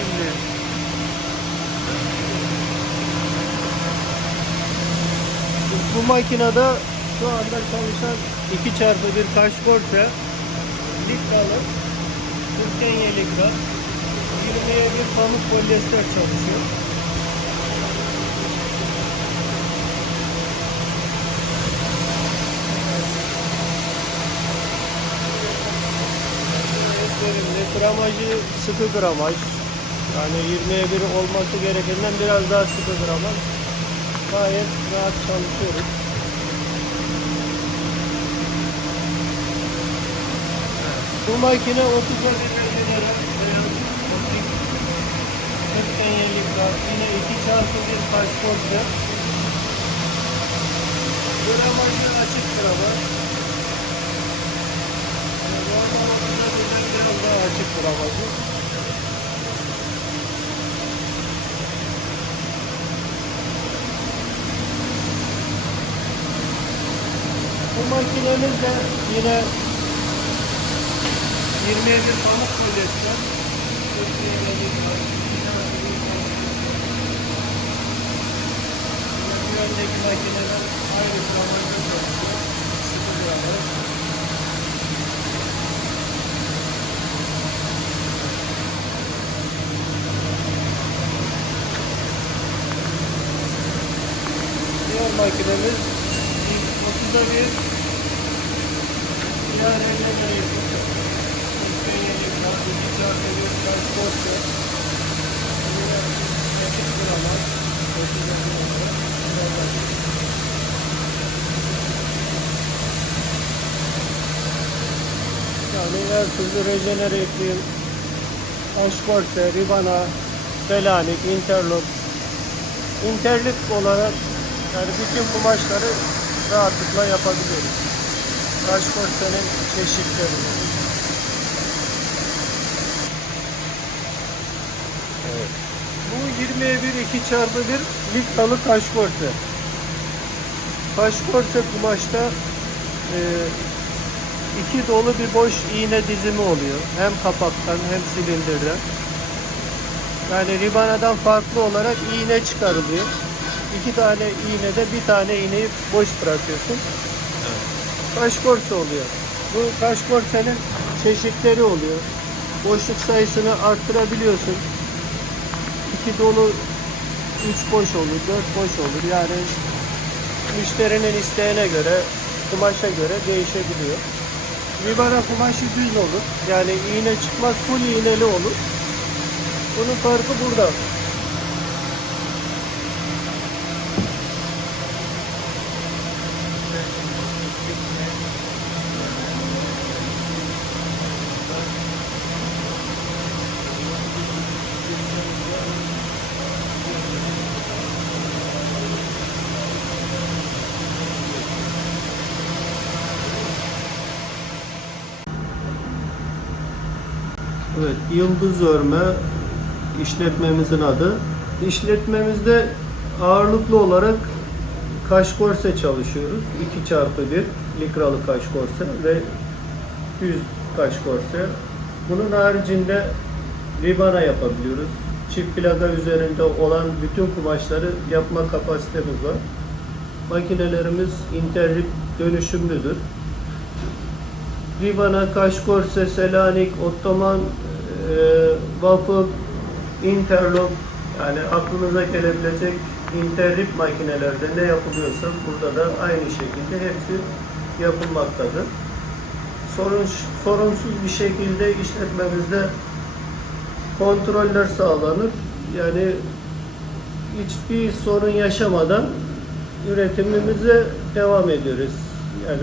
Evet. Bu makinede şu anda çalışan 2 çarpı bir kaş korse likralı 40 likra 20'ye bir pamuk polyester çalışıyor. Verimli. Gramajı sıkı gramaj. Yani 20'ye bir olması gerekenden biraz daha sıkı gramaj. Gayet rahat çalışıyoruz. Bu makine 30'a bir rejenere yine 2 çarpı bir pasportla gramajı açık gramaj. Normal bizden biraz daha açık gramajı. Bu makinemiz de yine 27 pamuk kolyesi. Bir önceki makineden ayrı gramajda çalışıyor. Sıfır. Diğer makinemiz 30'da Yani her türlü ekleyeyim. Aşkorte, Ribana, Selanik, Interlock. Interlik olarak yani bütün kumaşları rahatlıkla yapabiliyoruz. Aşkorte'nin çeşitleri. Bu 20'ye 1 2 çarpı 1 likralı kaşkorte. Kaşkorte kumaşta e, iki dolu bir boş iğne dizimi oluyor. Hem kapaktan hem silindirden. Yani ribanadan farklı olarak iğne çıkarılıyor. İki tane iğnede bir tane iğneyi boş bırakıyorsun. Kaş korse oluyor. Bu kaş korsenin çeşitleri oluyor. Boşluk sayısını arttırabiliyorsun. İki dolu, üç boş olur, dört boş olur. Yani müşterinin isteğine göre, kumaşa göre değişebiliyor. Ribana kumaşı düz olur. Yani iğne çıkmaz, full iğneli olur. Bunun farkı burada. Evet, Yıldız Örme işletmemizin adı. İşletmemizde ağırlıklı olarak kaş korse çalışıyoruz. 2 çarpı 1 likralı kaş korse ve düz kaş korse. Bunun haricinde ribana yapabiliyoruz. Çift plaka üzerinde olan bütün kumaşları yapma kapasitemiz var. Makinelerimiz interrip dönüşümlüdür. Rivana, Kaşkorse, Selanik, Ottoman, Waffle, Interlock yani aklınıza gelebilecek interrip makinelerde ne yapılıyorsa burada da aynı şekilde hepsi yapılmaktadır. Sorun, sorunsuz bir şekilde işletmemizde kontroller sağlanır. Yani hiçbir sorun yaşamadan üretimimize devam ediyoruz. Yani